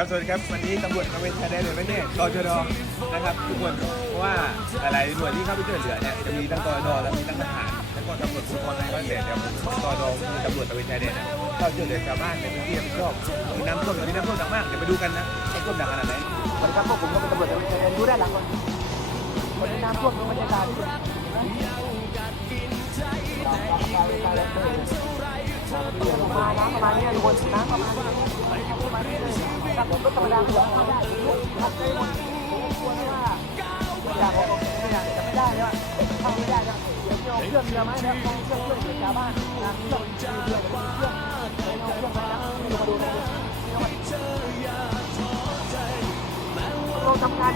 ครับสวัสดีครับวันนี้ตำรวจตระเวนชายแดนหรือไม่เนี่ยตชดนะครับทุกคนเพราะว่าหลายๆหน่วยที่เข้าไปช่วยเหลือเนี่ยจะมีทั้งตชดและมีทั้งทหารแล้วก็ตำรวจภูธรในบ้านเสร็จเดี๋ยตชดมีตำรวจตระเวนชายแดนเนี่ยเข้าช่วยเหลือชาวบ้านในพื้นที่รับผิดชอบมีน้ำท่วมตอนนี้น้ำท่วมหนักมากเดี๋ยวไปดูกันนะว่าท่วมหนักขนาดไหนสวัสดีครับพวกผมก็เป็นตำรวจตระเวนชายแดนดูได้หลังก่อนวันนี้น้ำท่วมบรรยากาศที่ มาน้ประมาณนี้ทุกคนน้ำประมาณนี้ประมาณนี้เลยครับผมก็ธรรมดาผมเข้าได้ทับใจหมดผมกลัวว่าอยากออกไม่อยากจะไม่ได้แล้วเข้าไม่ได้แล้วเดี๋ยวจะเอาเครื่องเรือมาแล้วเอาเครื่องเครื่องเรือชาวบ้านนะเครื่องเรือเรือเครื่องเชื่อาเครื่องมาแล้วลงมาดูเลยเราทำงาน